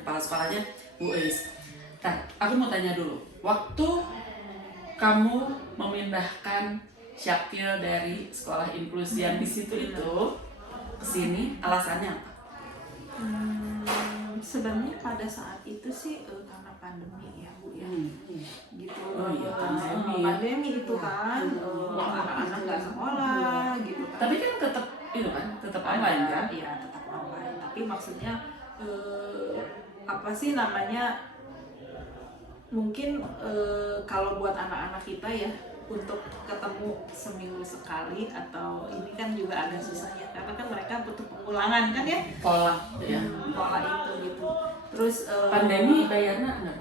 kepala sekolahnya Bu Eis. Nah, aku mau tanya dulu, waktu kamu memindahkan Syakil dari sekolah inklusi yang di situ itu ke sini, alasannya apa? Sebenarnya pada saat itu sih karena pandemi ya Bu ya, gitu. Oh iya, pandemi itu kan, anak-anak nggak sekolah gitu kan. Tapi kan tetap itu kan, tetap online kan? Iya, tetap online. Tapi maksudnya apa sih namanya? Mungkin kalau buat anak-anak kita ya untuk ketemu seminggu sekali atau ini kan juga ada susahnya karena kan mereka butuh pengulangan kan ya, Pola ya. pola itu gitu. Terus Pandemi bayarnya enggak?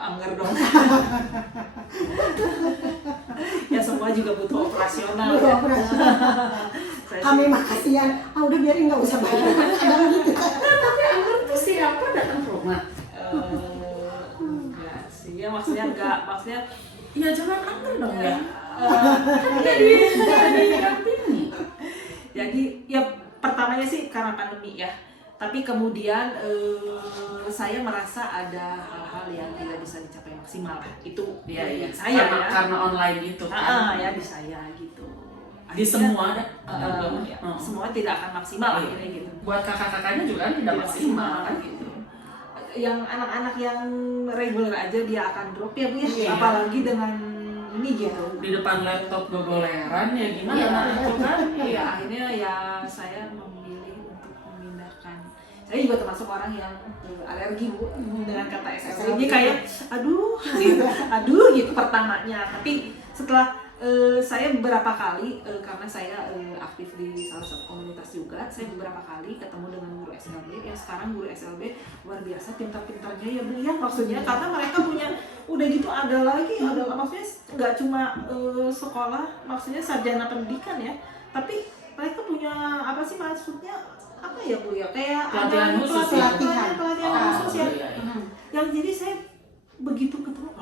anggar dong. Ya semua juga butuh operasional. Butuh Ya. operasional. Kami mah kasihan, udah biarin nggak usah bayar. Kadang gitu. Tapi anggar tuh siapa datang ke rumah? Enggak sih, ya maksudnya Ya jangan anggar dong ya. jadi Dampingi. jadi ya pertamanya sih karena pandemi ya, tapi kemudian saya merasa ada hal-hal yang tidak bisa dicapai maksimal itu Iya. saya Karena online itu kan. ya di saya gitu. Di semua ada. Ya, semua tidak akan maksimal Iya. akhirnya gitu. Buat kakak-kakaknya juga kan tidak maksimal kan gitu. Yang anak-anak yang reguler aja dia akan drop ya Bu ya, Iya. apalagi dengan ini gitu. di depan laptop gogoleran ya gimana itu kan? Iya, akhirnya ya saya memilih untuk memindahkan. Saya juga termasuk orang yang alergi Bu dengan kata SLB. Ini kayak aduh gitu pertamanya. Tapi setelah saya beberapa kali karena saya aktif di salah satu komunitas juga, saya beberapa kali ketemu dengan guru SLB yang sekarang guru SLB luar biasa pintar-pintarnya ya Bu ya, maksudnya karena mereka punya udah gitu ada maksudnya nggak cuma sekolah, maksudnya sarjana pendidikan ya, tapi mereka punya apa sih maksudnya apa ya Bu ya, kayak Pelatihan ada khusus, pelatihan khusus ya. Iya. Yang jadi saya begitu ketemu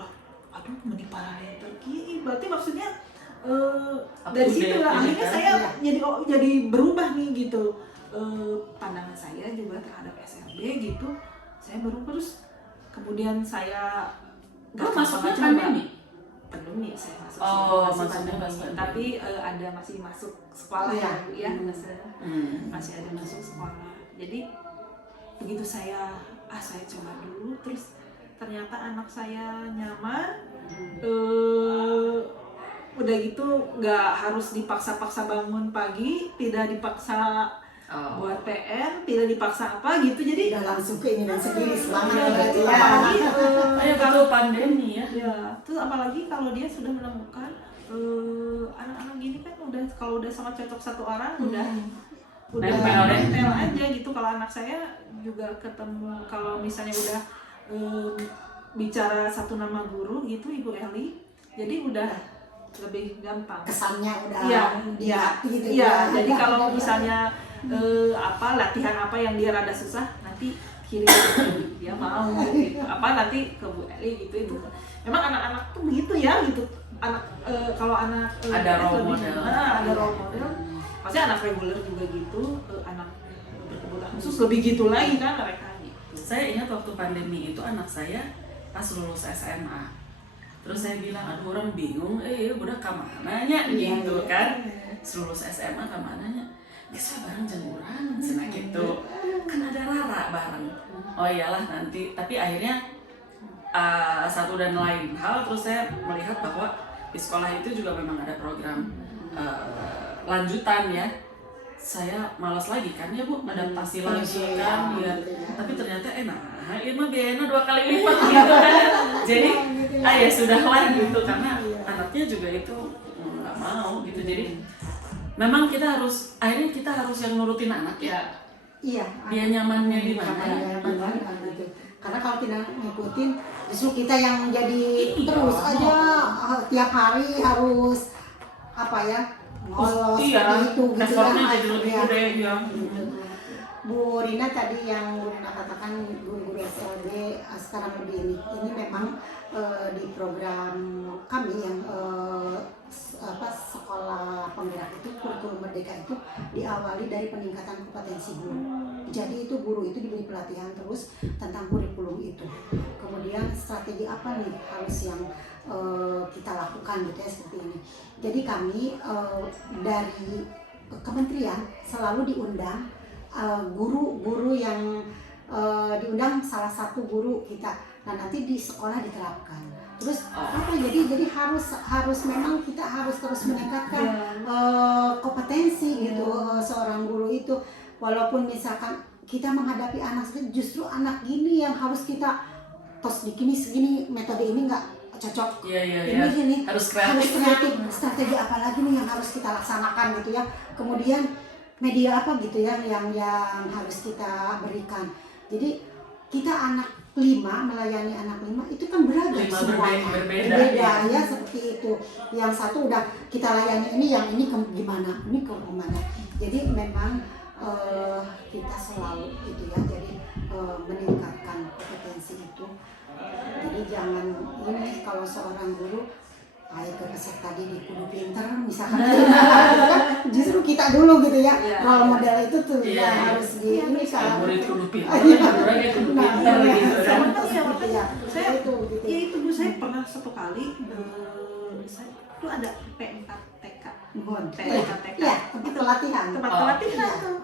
aduh menipalnya pergi, berarti maksudnya dari situ lah akhirnya kan? saya jadi berubah nih gitu, pandangan saya juga terhadap SLB gitu, saya berubah. Terus kemudian saya Masuknya pandemi saya masuk masuknya pandemi. pas pandemi. Tapi ada masih masuk sekolah Iya. ya masih ada masuk sekolah. Jadi begitu saya coba dulu, terus ternyata anak saya nyaman, udah gitu nggak harus dipaksa-paksa bangun pagi, tidak dipaksa buat PR, tidak dipaksa apa gitu, jadi Udah langsung ke ini dan sendiri semangat ya, berarti ya. apalagi Kalau pandemi ya. ya, terus apalagi kalau dia sudah menemukan anak-anak gini kan kalau udah sama cocok satu orang udah nempel aja gitu. Kalau anak saya juga ketemu, kalau misalnya udah bicara satu nama guru gitu, Ibu Eli, jadi udah lebih gampang. Kesannya udah di Iya, hati gitu iya. ya. Jadi kalau misalnya latihan apa yang dia rada susah, nanti kirim dia mau gitu. Nanti ke Bu Eli gitu itu. Memang anak-anak tuh begitu ya gitu. Kalau anak Ada role model. Ada role model. Maksudnya anak reguler juga gitu, anak berkebutuhan khusus lebih gitu lagi kan mereka gitu. Saya ingat waktu pandemi itu anak saya pas lulus SMA. Terus saya bilang, aduh orang bingung, udah kemananya gitu kan. Lulus SMA kemananya? Bisa bareng jemuran, cina gitu. Kan ada Rara bareng. Oh iyalah nanti, tapi akhirnya satu dan lain hal, terus saya melihat bahwa di sekolah itu juga memang ada program lanjutan ya. Saya malas lagi kan ya Bu, adaptasi lagi kan ya. Tapi ternyata ini mah biayanya 2 kali lipat gitu kan. Jadi ya sudahlah gitu, karena anaknya juga itu nggak mau gitu. Jadi memang akhirnya kita harus yang nurutin anak ya. Iya. Dia nyamannya di mana? Gitu. Karena kalau kita ngikutin, justru kita yang jadi terus aja tiap hari harus apa ya, ngolos Iya, itu gitu effortnya kan. jadi lebih Iya. gede ya. Bu Rina tadi yang Bu Rina katakan guru-guru SLB sekarang lebih ini memang di program kami yang sekolah penggerak itu kurikulum merdeka itu diawali dari peningkatan kompetensi guru. Jadi itu guru itu diberi pelatihan terus tentang kurikulum itu. Kemudian strategi apa nih harus yang kita lakukan gitu ya seperti ini. Jadi kami dari kementerian selalu diundang guru-guru yang diundang salah satu guru kita. Nah nanti di sekolah diterapkan. Terus apa? Jadi harus memang kita harus terus meningkatkan kompetensi gitu seorang guru itu. Walaupun misalkan kita menghadapi anak justru anak gini yang harus kita tos begini segini metode ini nggak cocok. Ini gini harus kreatif. Strategi apa lagi nih yang harus kita laksanakan gitu ya. Kemudian media apa gitu ya yang harus kita berikan. Jadi kita anak 5 melayani anak 5 itu kan beragam semuanya. Berbeda ya seperti itu. Yang satu udah kita layani ini, yang ini gimana? Ini ke mana? Jadi memang kita selalu gitu ya. Jadi meningkatkan kompetensi itu. Jadi jangan ini kalau seorang guru kayak resep tadi di kudu pinter misalkan justru kita dulu gitu ya role model itu tuh harus di ini kalau murid kudu pinter orangnya kudu pinter gitu kan. Saya itu Bu, saya pernah satu kali saya itu ada P4 TK. Iya, tempat pelatihan tuh.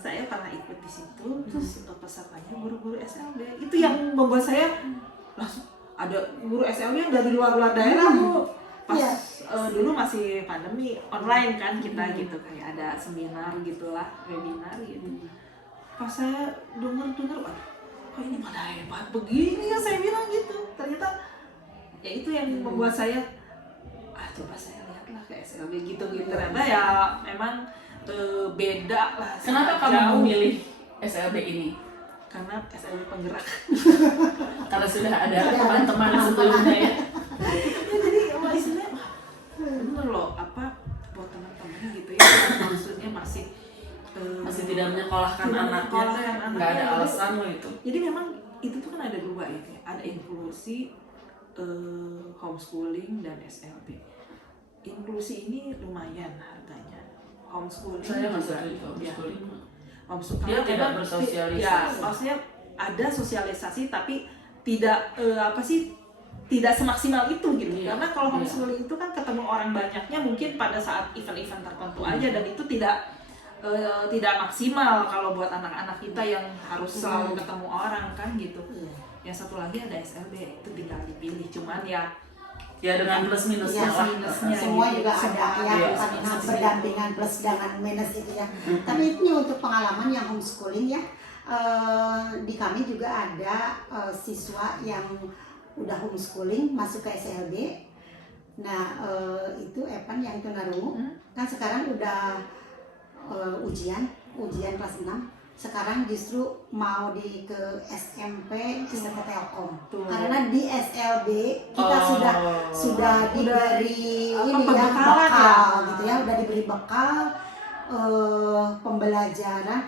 Saya pernah ikut di situ, terus pesertanya guru-guru SLB. Itu yang membuat saya langsung ada guru SLB yang dari luar daerah Bu. Pas dulu masih pandemi online kan kita gitu, kayak ada seminar gitulah, webinar gitu. Pas saya dengar kok ini pada hebat begini ya, saya bilang gitu. Ternyata ya itu yang membuat saya coba saya lihatlah ke SLB gitu. Ternyata ya memang beda lah. Kenapa kamu memilih SLB ini? Karena SLB penggerak. Karena sudah ada teman-teman sebelumnya ya. Jadi istilahnya bener loh, buat teman-teman gitu ya, maksudnya masih tidak menyekolahkan anaknya, nggak ada alasan loh itu. Jadi memang itu tuh kan ada dua ya, ada inklusi, homeschooling dan SLB. Inklusi ini lumayan harganya. Homeschooling saya nggak setuju homeschooling. Homeschooling dia tidak bersosialisasi. Ya, maksudnya ada sosialisasi tapi tidak tidak semaksimal itu gitu. Karena kalau homeschooling itu kan ketemu orang banyaknya mungkin pada saat event-event tertentu aja, dan itu tidak maksimal kalau buat anak-anak kita yang harus selalu ketemu orang kan gitu. Yang satu lagi ada SLB, itu tinggal dipilih, cuman ya dengan plus minusnya lah. Semua gitu. Juga ada yang berdampingan plus dengan minus itu ya. Tapi ini untuk pengalaman yang homeschooling ya, di kami juga ada siswa yang udah homeschooling masuk ke SLB. Nah itu Evan yang tunarungu kan sekarang udah ujian kelas 6. Sekarang justru mau ke SMP STT Telkom. Karena di SLB kita sudah diberi ini ya bekal gitu ya, udah diberi bekal pembelajaran.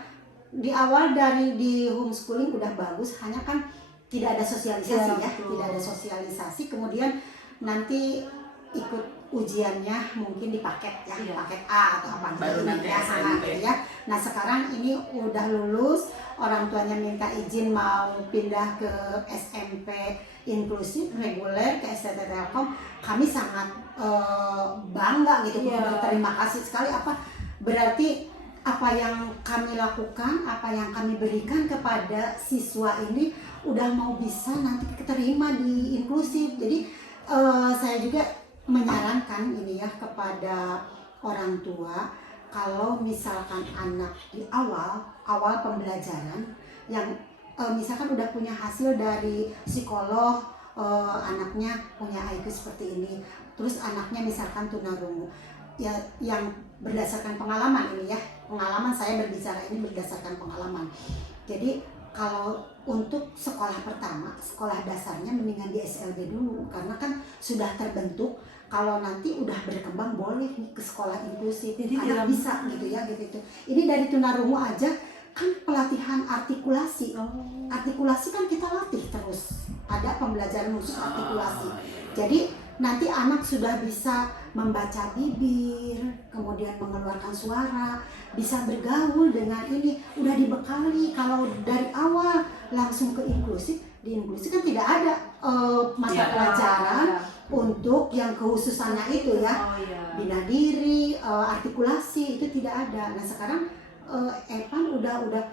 Di awal di homeschooling udah bagus, hanya kan tidak ada sosialisasi tidak ada sosialisasi. Kemudian nanti ikut ujiannya mungkin di paket paket A atau apa baru nanti SMP ya. Nah sekarang ini udah lulus, orang tuanya minta izin mau pindah ke SMP inklusif reguler ke STT Telkom. Kami sangat bangga gitu, berterima kasih sekali. Berarti apa yang kami lakukan, apa yang kami berikan kepada siswa ini udah mau bisa nanti keterima di inklusif. Jadi saya juga menyarankan ini ya kepada orang tua, kalau misalkan anak di awal pembelajaran yang misalkan udah punya hasil dari psikolog, anaknya punya IQ seperti ini, terus anaknya misalkan tunarungu ya, yang berdasarkan pengalaman ini ya, pengalaman saya berbicara ini berdasarkan pengalaman. Jadi kalau untuk sekolah pertama, sekolah dasarnya mendingan di SLB dulu, karena kan sudah terbentuk. Kalau nanti udah berkembang boleh nih ke sekolah inklusif, jadi anak bisa gitu ya gitu. Ini dari tunarungu aja kan pelatihan artikulasi. Artikulasi kan kita latih terus. Ada pembelajaran khusus artikulasi. Jadi nanti anak sudah bisa membaca bibir, kemudian mengeluarkan suara, bisa bergaul dengan ini, udah dibekali. Kalau dari awal langsung ke inklusif, di inklusif kan tidak ada mata pelajaran untuk yang kekhususannya itu ya, bina diri, artikulasi itu tidak ada. Nah sekarang Evan udah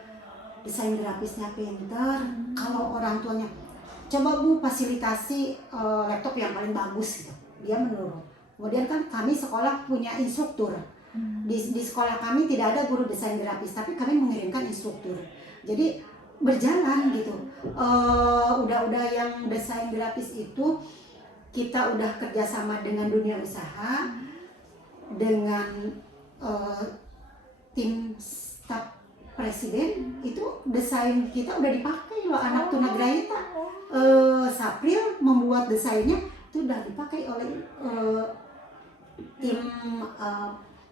desain grafisnya pinter. Kalau orang tuanya coba Bu fasilitasi laptop yang paling bagus gitu, dia menurut. Kemudian kan kami sekolah punya instruktur. Di sekolah kami tidak ada guru desain grafis, tapi kami mengirimkan instruktur. Jadi berjalan gitu. Udah yang desain grafis itu kita udah kerjasama dengan dunia usaha, dengan tim staf presiden, itu desain kita udah dipakai loh. Anak tunagrahita Sapril membuat desainnya itu udah dipakai oleh tim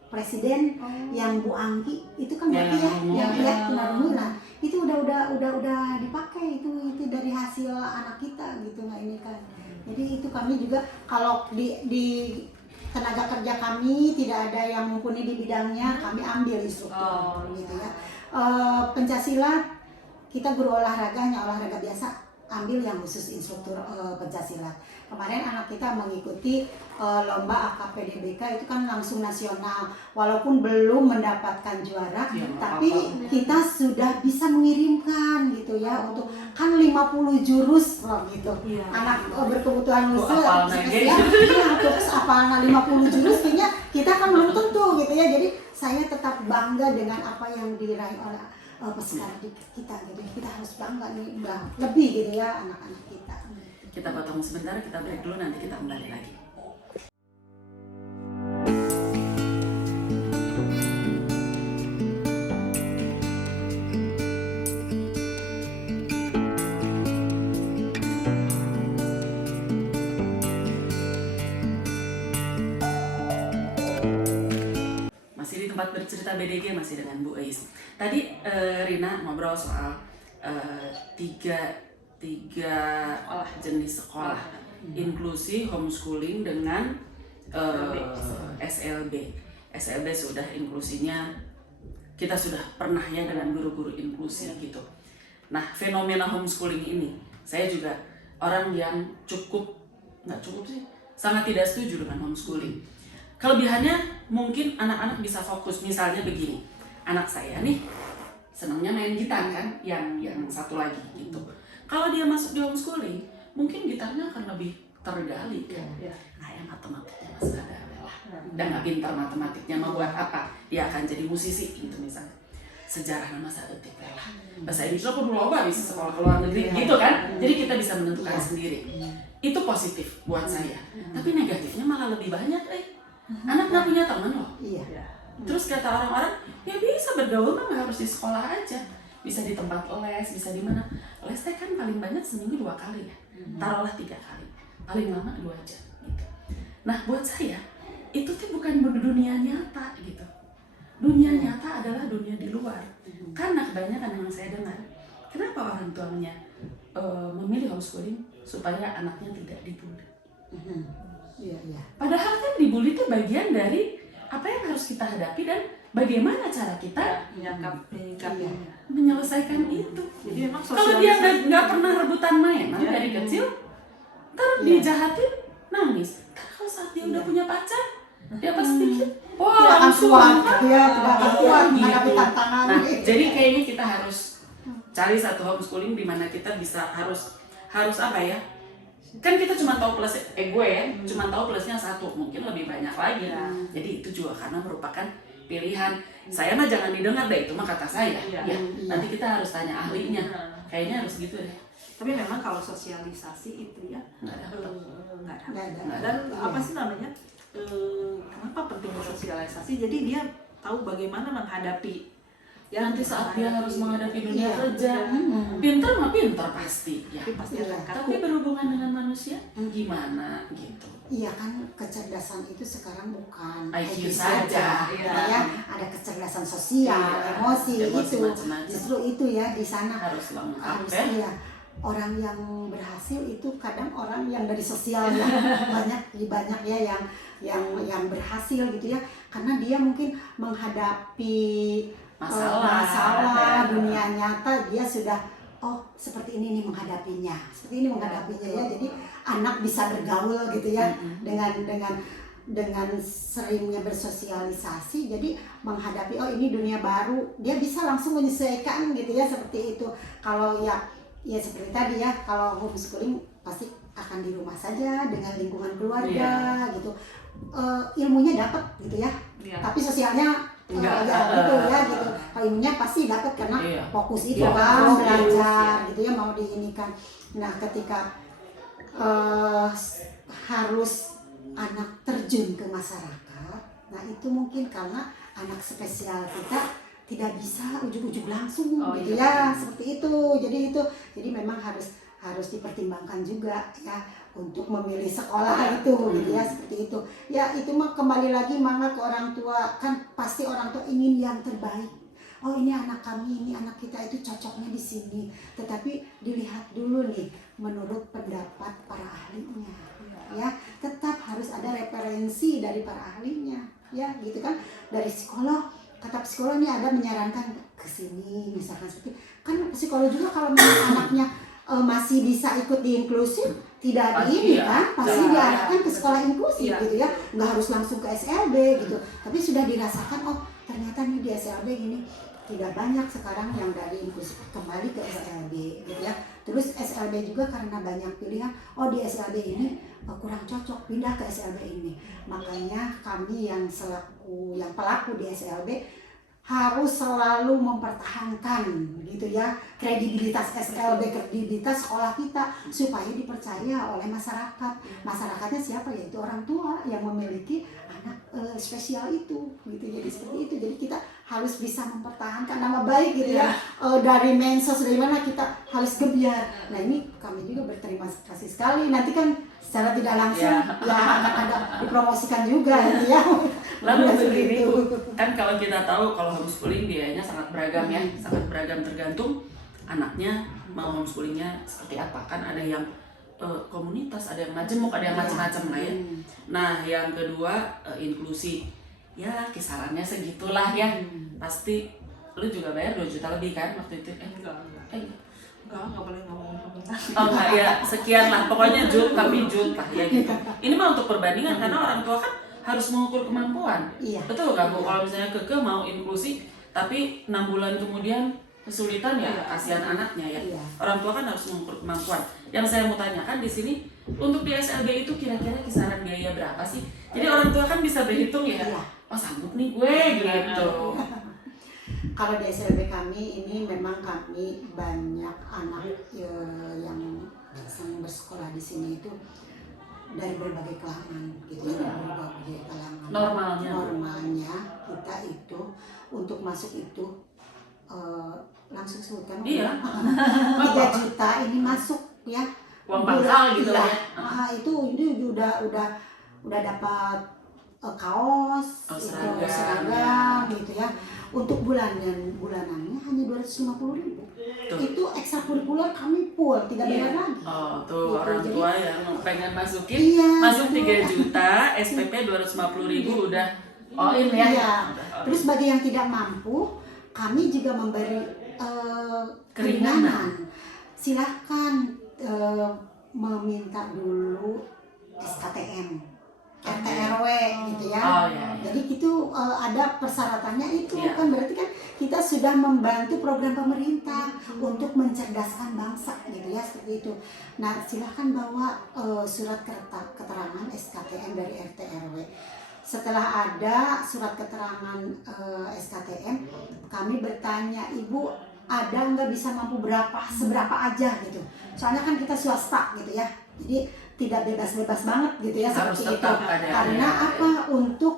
presiden yang Bu Angki itu kan berarti yang tunarungu. Itu udah dipakai itu dari hasil anak kita gitu. Nah ini kan jadi itu kami juga kalau di tenaga kerja kami tidak ada yang mumpuni di bidangnya, kami ambil instruktur gitu ya. Pencaksilat kita guru olahraganya olahraga biasa, ambil yang khusus instruktur pencaksilat. Kemarin anak kita mengikuti lomba AKPDBK itu kan langsung nasional, walaupun belum mendapatkan juara, tapi kita sudah bisa mengirimkan gitu ya, untuk kan 50 jurus loh gitu. Anak berkebutuhan khusus ya, terus apa 50 jurus kayaknya kita kan belum tentu gitu ya. Jadi saya tetap bangga dengan apa yang diraih oleh peserta kita gitu. Kita harus bangga nih, lebih gitu ya anak-anak kita. Kita potong sebentar, kita break dulu, nanti kita kembali lagi. Masih di tempat bercerita BDG, masih dengan Bu Ais. Tadi Rina ngobrol soal tiga jenis sekolah, inklusi, homeschooling dengan SLB. SLB sudah inklusinya, kita sudah pernah ya dengan guru-guru inklusi gitu. Nah fenomena homeschooling ini, saya juga orang yang nggak cukup sih, sangat tidak setuju dengan homeschooling. Kelebihannya mungkin anak-anak bisa fokus, misalnya begini, anak saya nih senangnya main gitar kan, yang satu lagi gitu. Kalau dia masuk di homeschooling, mungkin gitarnya akan lebih tergali kan. Kayak matematiknya masih ada lah. Dan nggak pintar matematiknya mau buat apa? Dia akan jadi musisi gitu misalnya. Sejarah masa detik lah. Bahasa Inggris aku dulu bisa sekolah ke luar negeri gitu kan. Jadi kita bisa menentukan sendiri. Itu positif buat saya. Tapi negatifnya malah lebih banyak. Anak nggak punya teman loh. Terus kata orang-orang, ya bisa bergaul mah nggak harus di sekolah aja. Bisa di tempat les, bisa di mana. Les teh kan paling banyak seminggu 2 kali ya. Taruhlah 3 kali. Paling lama 2 jam gitu. Nah buat saya, itu tuh bukan dunia nyata gitu. Dunia nyata adalah dunia di luar. Karena kebanyakan yang saya dengar, kenapa orang tuanya memilih homeschooling supaya anaknya tidak dibully. Padahal kan dibully itu bagian dari apa yang harus kita hadapi dan bagaimana cara kita menyelesaikan itu. Jadi memang kalau dia nggak pernah rebutan mainan dari kecil, ntar dijahatin nangis. Kalau saat dia udah punya pacar, dia pasti pikir, wah langsung tidak akan kuat menghadapi tantangan. Nah, jadi kayaknya kita harus cari satu homeschooling di mana kita bisa harus apa ya? Kan kita cuma tahu plus gue ya, cuma tahu plusnya 1, mungkin lebih banyak lagi. Jadi itu juga karena merupakan pilihan. Saya mah jangan didengar deh, itu mah kata saya. Nanti kita harus tanya ahlinya. Kayaknya harus gitu deh. Tapi memang kalau sosialisasi itu ya nggak ada. Dan apa sih namanya? Kenapa pentingnya sosialisasi? Jadi dia tahu bagaimana menghadapi Ya, nanti saat dia harus menghadapi dunia Iya. kerja, Mm-mm. pinter mah pinter pasti ya. tapi pasti Iya. akan Tapi berhubungan dengan manusia gimana gitu. Iya kan, kecerdasan itu sekarang bukan IQ saja, saja. Iya. ya ada kecerdasan sosial, Iya, emosi itu, macam-macam. justru itu ya di sana Harus lengkap harus ya. iya. Orang yang berhasil itu kadang orang yang dari sosial ya banyak ya yang berhasil gitu ya, karena dia mungkin menghadapi masalah ya. dunia nyata dia sudah seperti ini nih menghadapinya, ya. Jadi anak bisa bergaul gitu ya dengan seringnya bersosialisasi, jadi menghadapi ini dunia baru dia bisa langsung menyesuaikan gitu ya, seperti itu. Kalau ya seperti tadi ya, kalau homeschooling pasti akan di rumah saja dengan lingkungan keluarga gitu, ilmunya dapat gitu ya, Iya. tapi sosialnya Enggak. gitu ya gitu. Kalau ilmunya pasti dapat karena Iya. fokus itu Iya, kan fokus, belajar gitu ya, mau diinikan. Nah ketika harus anak terjun ke masyarakat, nah itu mungkin karena anak spesial kita tidak bisa ujuk-ujuk langsung gitu ya, seperti itu. Jadi memang harus dipertimbangkan juga ya untuk memilih sekolah itu gitu ya, seperti itu. Ya itu mah kembali lagi mana ke orang tua, kan pasti orang tua ingin yang terbaik. Ini anak kami, ini anak kita itu cocoknya di sini. Tetapi dilihat dulu nih menurut pendapat para ahlinya. Ya, tetap harus ada referensi dari para ahlinya. Ya, gitu kan. Dari psikolog, kata psikolog nih ada menyarankan ke sini misalkan seperti. Kan psikolog juga kalau memang anaknya masih bisa ikut di inklusif, tidak Pasti di ini ya. kan, pasti Jangan. diarahkan ke sekolah inklusif Iya. gitu ya, nggak harus langsung ke SLB gitu, tapi sudah dirasakan ternyata nih di SLB gini, tidak banyak sekarang yang dari inklusif kembali ke SLB gitu ya. Terus SLB juga karena banyak pilihan, di SLB ini kurang cocok, pindah ke SLB ini. Makanya kami yang pelaku di SLB harus selalu mempertahankan gitu ya kredibilitas SLB, kredibilitas sekolah kita supaya dipercaya oleh masyarakat. Masyarakatnya siapa? Yaitu orang tua yang memiliki anak spesial itu gitu. Jadi seperti itu. Jadi kita harus bisa mempertahankan nama baik gitu ya. Dari mensos dari mana kita harus gebiar. Nah ini kami juga berterima kasih sekali. Nanti kan secara tidak langsung ya akan ada dipromosikan juga gitu ya. Lalu begini Bu, kan kalau kita tahu kalau homeschooling biayanya sangat beragam ya, sangat beragam tergantung anaknya mau homeschoolingnya seperti apa. Kan ada yang komunitas, ada yang majemuk, ada yang macam-macam lah ya. Nah yang kedua inklusi, ya kisarannya segitulah ya. Pasti lu juga bayar 2 juta lebih kan waktu itu? Enggak boleh ngomongin komentar. Enggak ya, sekian lah pokoknya jut lah ya gitu. Ini mah untuk perbandingan karena orang tua kan harus mengukur kemampuan. Iya. Betul nggak Bu? Kalau misalnya Keke mau inklusi tapi 6 bulan kemudian kesulitan ya kasihan anaknya ya. Iya. Orang tua kan harus mengukur kemampuan. Yang saya mau tanyakan di sini untuk di SLB itu kira-kira kisaran biaya berapa sih? Jadi orang tua kan bisa berhitung ya. Iya. Sanggup nih gue gitu. Kalau di SLB kami ini memang kami banyak anak yang sedang bersekolah di sini itu dari berbagai kalangan gitu ya, dari berbagai kalangan. Normalnya kita itu untuk masuk itu langsung sebutkan Iya. 3 juta ini masuk ya. Uang pangkal gitu iya. ya. Itu udah dapat kaos, seragam gitu ya. Untuk bulanannya hanya 250.000. Itu ekstrakurikuler kami full, tidak bayar lagi. Tuh Gitu, orang jadi- tua yang pengen masukin Iya, masuk betul. 3 juta, SPP 250.000 udah all in ya. Iya. Terus bagi yang tidak mampu, kami juga memberi keringanan. Silahkan meminta dulu SKTM, RT RW gitu ya. Iya. Jadi itu ada persyaratannya itu Iya. kan berarti kan kita sudah membantu program pemerintah untuk mencerdaskan bangsa gitu ya, seperti itu. Nah silahkan bawa surat keterangan SKTM dari RT RW. Setelah ada surat keterangan SKTM, kami bertanya, Ibu ada nggak bisa mampu seberapa aja gitu. Soalnya kan kita swasta gitu ya, jadi tidak bebas-bebas banget gitu ya, Harus seperti itu. tetap ada. Karena apa? Untuk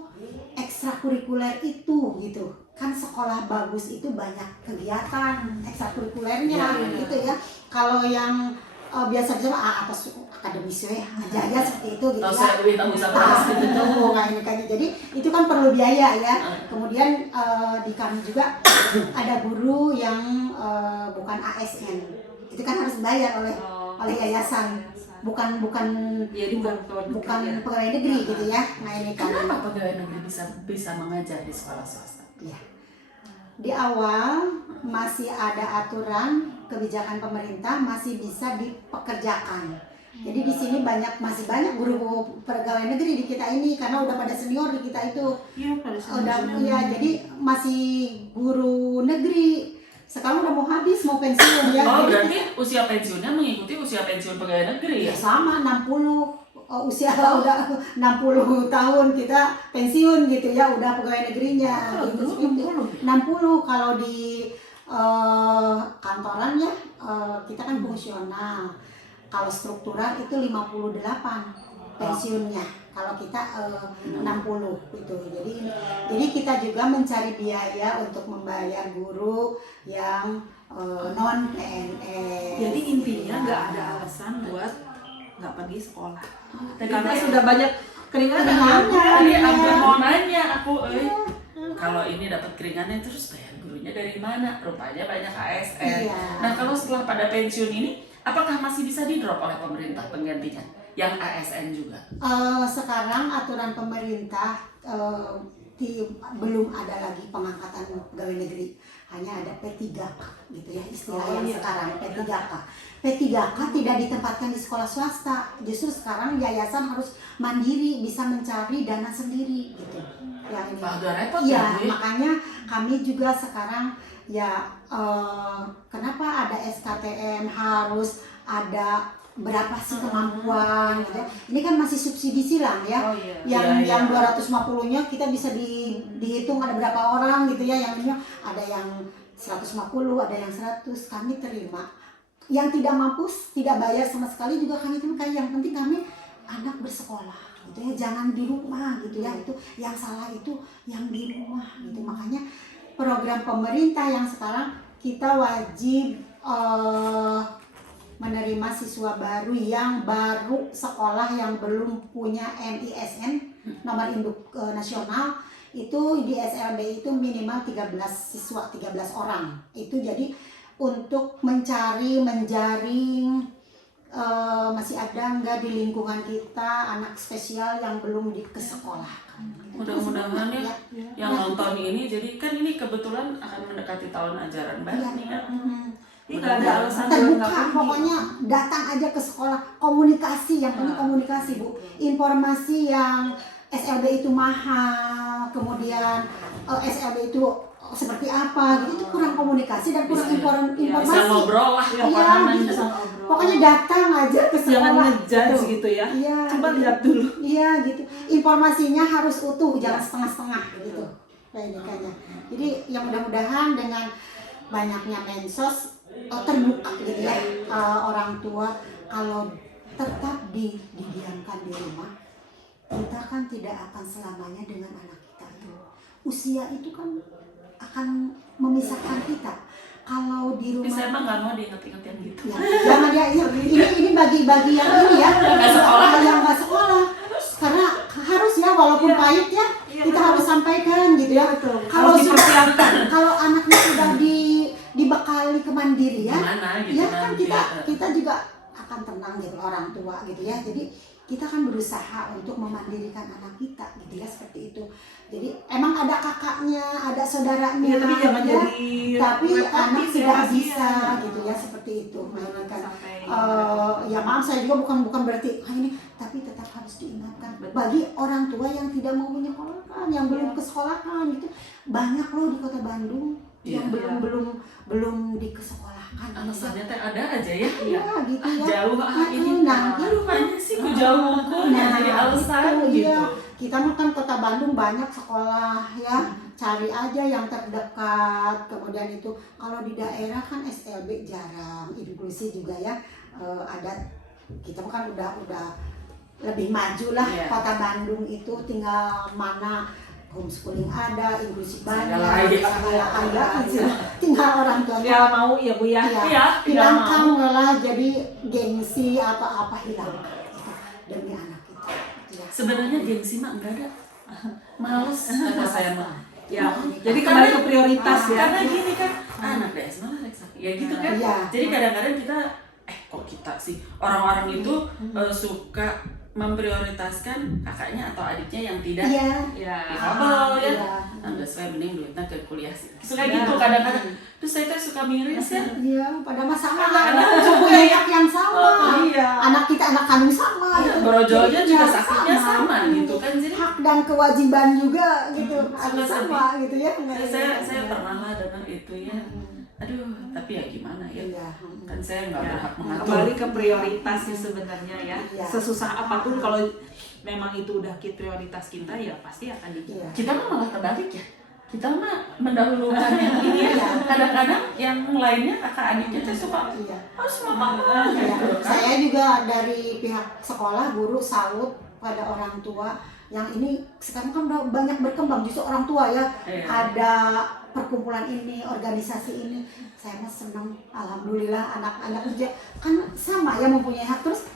ekstrakurikuler itu gitu kan. Sekolah bagus itu banyak kegiatan ekstrakurikulernya gitu ya. Kalau yang biasa-biasa atas akademis ya aja seperti itu gitu Tahu ya. saya lebih tahu sama Gitu ini kan. Jadi itu kan perlu biaya ya. Kemudian di kami juga ada guru yang bukan ASN. Itu kan harus bayar oleh yayasan. Bukan Jadi bukan pegawai negeri gitu ya. Nah ini kan Kenapa pegawai negeri bisa mengajar di sekolah swasta? ya. Di awal masih ada aturan kebijakan pemerintah masih bisa dipekerjakan. Jadi di sini masih banyak guru pegawai negeri di kita ini karena udah pada senior di kita itu. Jadi masih guru negeri. Sekarang udah mau habis, mau pensiun ya. Oh, Jadi berarti usia pensiunnya mengikuti usia pensiun pegawai negeri ya? sama 60 usia udah 60 tahun kita pensiun gitu ya, udah pegawai negerinya gitu. 60 kalau di kantoran ya kita kan fungsional. Kalau struktural itu 58 pensiunnya. Kalau kita 60 gitu. Jadi kita juga mencari biaya untuk membayar guru yang non PNS. Jadi intinya nggak ada alasan buat nggak pergi sekolah. Karena Tadi sudah banyak keringanan. tadi aku mau nanya kalau ini dapat keringannya terus bayar gurunya dari mana? Rupanya banyak ASN. Iya. Nah, kalau setelah pada pensiun ini apakah masih bisa di-drop oleh pemerintah penggantinya yang ASN juga? Sekarang aturan pemerintah belum ada lagi pengangkatan pegawai negeri, hanya ada P3K gitu ya istilah sekarang P3K. P3K tidak ditempatkan di sekolah swasta, justru sekarang yayasan harus mandiri bisa mencari dana sendiri gitu. Yang ini. Agak repot Ya, makanya kami juga sekarang ya kenapa ada SKTM harus ada berapa sih kemampuan gitu. Ini kan masih subsidi silang ya. Yang 250-nya kita bisa dihitung ada berapa orang gitu ya. Yang ini ada yang 150, ada yang 100, kami terima. Yang tidak mampu, tidak bayar sama sekali juga kami terima. Yang penting kami anak bersekolah gitu ya, jangan di rumah gitu ya. Itu yang salah itu yang di rumah gitu. Makanya program pemerintah yang sekarang kita wajib menerima siswa baru yang baru sekolah yang belum punya NISN nomor induk nasional itu di SLB itu minimal 13 siswa 13 orang. Itu jadi untuk menjaring masih ada nggak di lingkungan kita anak spesial yang belum kesekolahkan. Mudah-mudahan ya yang nonton ini, jadi kan ini kebetulan akan mendekati tahun ajaran baru nih ya. Ini nggak ada alasan Terbuka pokoknya, datang aja ke sekolah, komunikasi, yang penting komunikasi Bu. Informasi yang SLB itu mahal, kemudian SLB itu seperti apa gitu, itu kurang komunikasi dan kurang informasi. Bisa ngobrol lah Gitu. Pokoknya datang aja ke sekolah. Jangan ngejudge gitu ya. Coba lihat dulu. Iya gitu. Informasinya harus utuh, jangan setengah-setengah gitu. Kayaknya. Jadi yang mudah-mudahan dengan banyaknya mensos terbuka gitu ya, orang tua kalau tetap didiamkan di rumah, kita kan tidak akan selamanya dengan anak kita itu. Usia itu kan akan memisahkan kita. Kalau di rumah saya mah nggak mau diinget-ingetin gitu. Ya, jangan ya, ini bagi-bagi yang ini ya, yang nggak sekolah. Karena harus ya, walaupun pahit ya, kita harus sampaikan gitu ya. Kalau anaknya sudah dibekali kemandirian, Gitu ya kan kita juga akan tenang gitu, orang tua gitu ya. Jadi kita kan berusaha untuk memandirikan anak kita gitu ya, seperti itu. Jadi emang ada kakaknya, ada saudaranya, tapi jangan ya, jadi tapi anak tidak bisa gitu ya, seperti itu. Mainkan ya maaf, saya juga bukan berarti ini, tapi tetap harus diingatkan bagi orang tua yang tidak mau menyekolahkan, yang belum kesekolahkan gitu. Banyak loh di Kota Bandung yang belum dikesekolahkan. Alasannya teh ada aja ya. Iya gitu ya. Jauh ini. Nah, rupanya sih jauh jadi alasan gitu. Iya. Kita mah kan Kota Bandung banyak sekolah ya. Cari aja yang terdekat. Kemudian itu kalau di daerah kan SLB jarang, inklusi juga ya. Ada, kita kan udah lebih maju lah. Kota Bandung itu tinggal mana homeschooling ada, inklusif Segala banyak, segala ada, tinggal orang tua dia mau ya Bu ya. Iya, tidak hilangkan mau. malah jadi gengsi apa-apa hilang gitu, demi anak kita. Ya. Sebenarnya gengsi mah enggak ada. Males kata saya mah. Ya, jadi kembali ke prioritas ya. Karena gini kan, anak DS mana Alexa? Ya gitu kan. Iya. Jadi kadang-kadang kita kok kita sih orang-orang itu suka memprioritaskan kakaknya atau adiknya yang tidak Iya. Ya. difabel ya. Iya. Nggak sesuai mending duitnya ke kuliah sih. Suka Ya. gitu kadang-kadang. Terus saya tuh suka miris ya. Iya, pada masalah Anak-anak punya hak yang sama. Iya. Anak kita anak kandung sama. Ya, gitu. brojolnya juga Ya, sakitnya sama gitu kan. Jadi Hak dan kewajiban juga gitu harus Suka sama gitu ya. saya pernah lah dengar itu ya. Aduh, tapi ya gimana ya? Iya. Kan saya nggak Ya, berhak mengatur. kembali ke prioritas sih sebenarnya ya. Iya. Sesusah apapun kalau memang itu udah prioritas kita ya pasti akan Iya. Kita mah malah terbalik ya. Kita mah mendahulukan yang ini ya. Kadang-kadang yang lainnya kakak adiknya tuh suka Iya. harus mama Iya. gitu kan. Saya juga dari pihak sekolah guru salut pada orang tua yang ini sekarang kan udah banyak berkembang justru orang tua ya. Iya. Ada perkumpulan ini, organisasi ini. Saya mah senang, alhamdulillah anak-anak kerja kan sama ya mempunyai hak terus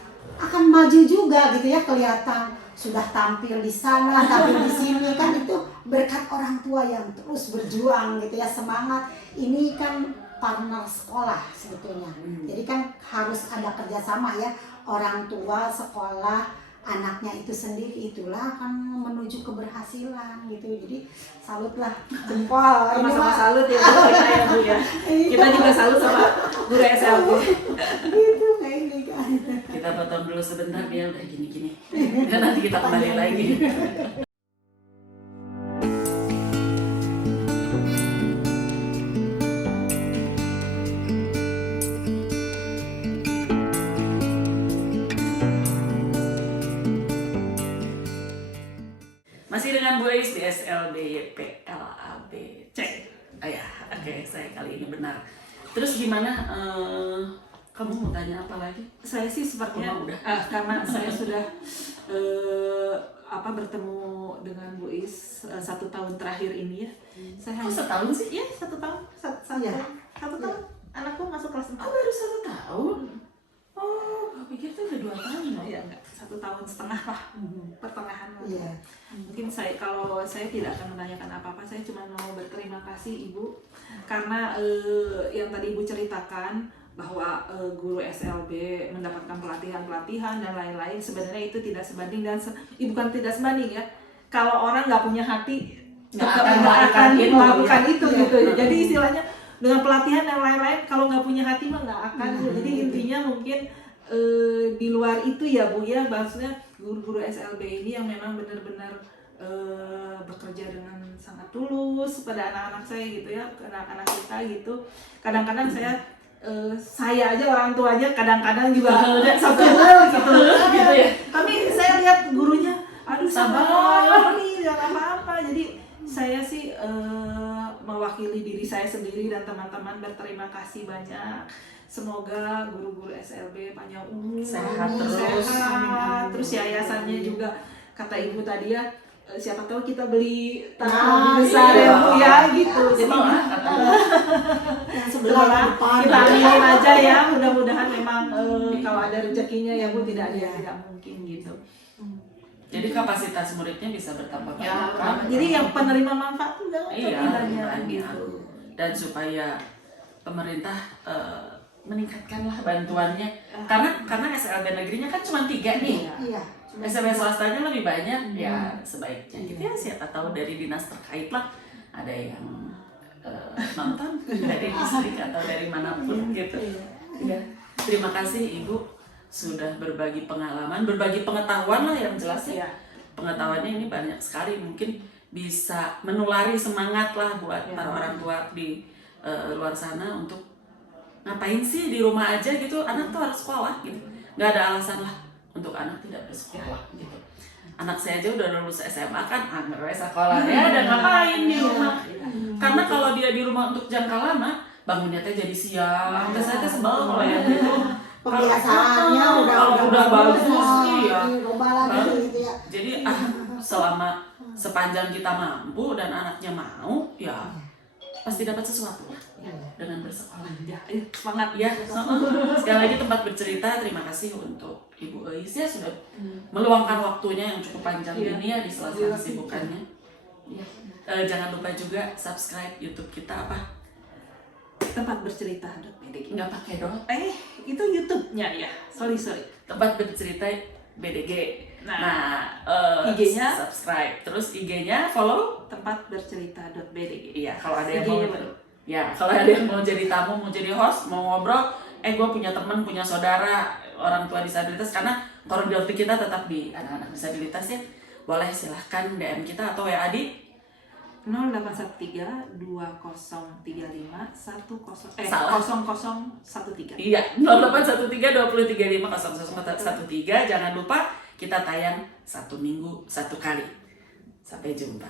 akan maju juga gitu ya, kelihatan sudah tampil di sana, tampil di sini kan itu berkat orang tua yang terus berjuang gitu ya, semangat. Ini kan partner sekolah sebetulnya. Jadi kan harus ada kerjasama ya, orang tua, sekolah, anaknya itu sendiri, itulah akan menuju keberhasilan gitu. Jadi salutlah, jempol. Ini sama-sama mah salut ya Bu, kita ya Bu ya. Kita juga salut sama guru SLB. gitu kayak ini kan. Kita potong dulu sebentar dia udah gini-gini. Dan nanti kita kembali lagi. Masih dengan Bu Ais di SLB PLAB cek. Oh ya, oke, saya kali ini benar. Terus gimana? Kamu mau tanya apa lagi? Saya sih sepertinya Oh, udah. karena saya sudah bertemu dengan Bu Is 1 tahun terakhir ini ya. Saya Kok setahun sih? Iya, 1 tahun. Satu Iya. tahun. Anakku masuk kelas 4. Oh, baru 1 tahun? Oh, aku pikir tuh udah 2 tahun loh. Ya enggak, 1 tahun setengah lah. Pertengahan lah. Iya. Mungkin kalau saya tidak akan menanyakan apa-apa, saya cuma mau berterima kasih Ibu karena yang tadi Ibu ceritakan bahwa guru SLB mendapatkan pelatihan dan lain-lain, sebenarnya itu tidak sebanding dan bukan tidak sebanding ya. Kalau orang nggak punya hati Nggak tetap akan nggak akan melakukan melakukan itu, itu ya. gitu. Jadi istilahnya dengan pelatihan dan lain-lain, kalau nggak punya hati mah nggak akan. Jadi intinya mungkin di luar itu ya Bu ya, maksudnya guru-guru SLB ini yang memang benar-benar bekerja dengan sangat tulus pada anak-anak saya gitu ya, anak-anak kita gitu. Kadang-kadang saya aja orang tuanya kadang-kadang juga satu gitu ya. tapi saya lihat gurunya aduh sabar nih jangan apa-apa. Jadi saya sih mewakili diri saya sendiri dan teman-teman berterima kasih banyak. Semoga guru-guru SLB panjang umur, Sehat terus. sehat. Terus yayasannya juga kata Ibu tadi ya, siapa tahu kita beli tanah Nah, lebih besar iya. ya Bu ya gitu. Jadi Semangat katanya. Yang sebelah depan. kita aminin aja ya, mudah-mudahan memang kalau ada rezekinya ya Bu, tidak ada yang tidak mungkin gitu. Jadi kapasitas muridnya bisa bertambah banyak Ya, kan? jadi yang penerima banyak juga Iya, banyak banyak. gitu. Dan supaya pemerintah meningkatkanlah bantuannya. Karena SLB negerinya kan cuma 3 nih. Iya. SLB swastanya lebih banyak, ya sebaiknya gitu ya, siapa tahu dari dinas terkait lah ada yang nonton dari distrik atau dari manapun gitu. Ya, terima kasih Ibu sudah berbagi pengalaman, berbagi pengetahuan lah yang jelas ya. Iya. Pengetahuannya ini banyak sekali, mungkin bisa menulari semangat lah buat Ya. para orang tua di luar sana untuk ngapain sih di rumah aja gitu, anak tuh harus sekolah gitu, nggak ada alasan lah untuk anak tidak bersekolah gitu. Anak saya aja udah lulus SMA kan, anggar sekolahnya dan ngapain di rumah. Karena kalau dia di rumah untuk jangka lama, bangunnya teh jadi siang. Terus saya teh sebel kalau yang itu. Pembiasaannya Kalau udah bagus, iya. Dirubah lagi gitu ya. Jadi selama sepanjang kita mampu dan anaknya mau, ya pasti dapat sesuatu lah dengan bersekolah. Ya, semangat Ya, sekali lagi tempat bercerita. Terima kasih untuk Ibu Eis ya sudah meluangkan waktunya yang cukup panjang ini ya di sela-sela kesibukannya. Ya. Jangan lupa juga subscribe YouTube kita apa? Tempat bercerita.bdg. Nggak pakai dong. Itu YouTube-nya ya. Sorry. Tempat bercerita BDG. Nah, IG-nya subscribe. Terus IG-nya follow. Tempat bercerita.bdg. Iya, kalau ada yang IG-nya mau. baru. Ya, kalau ada yang mau jadi tamu, mau jadi host, mau ngobrol, gue punya teman, punya saudara, orang tua disabilitas, karena koridor kita tetap di anak-anak disabilitas ya. Boleh silahkan DM kita atau WA di 0813 2035 10 Salah. 0013. Iya, 0813 235 0013. Jangan lupa kita tayang 1 minggu 1 kali. Sampai jumpa.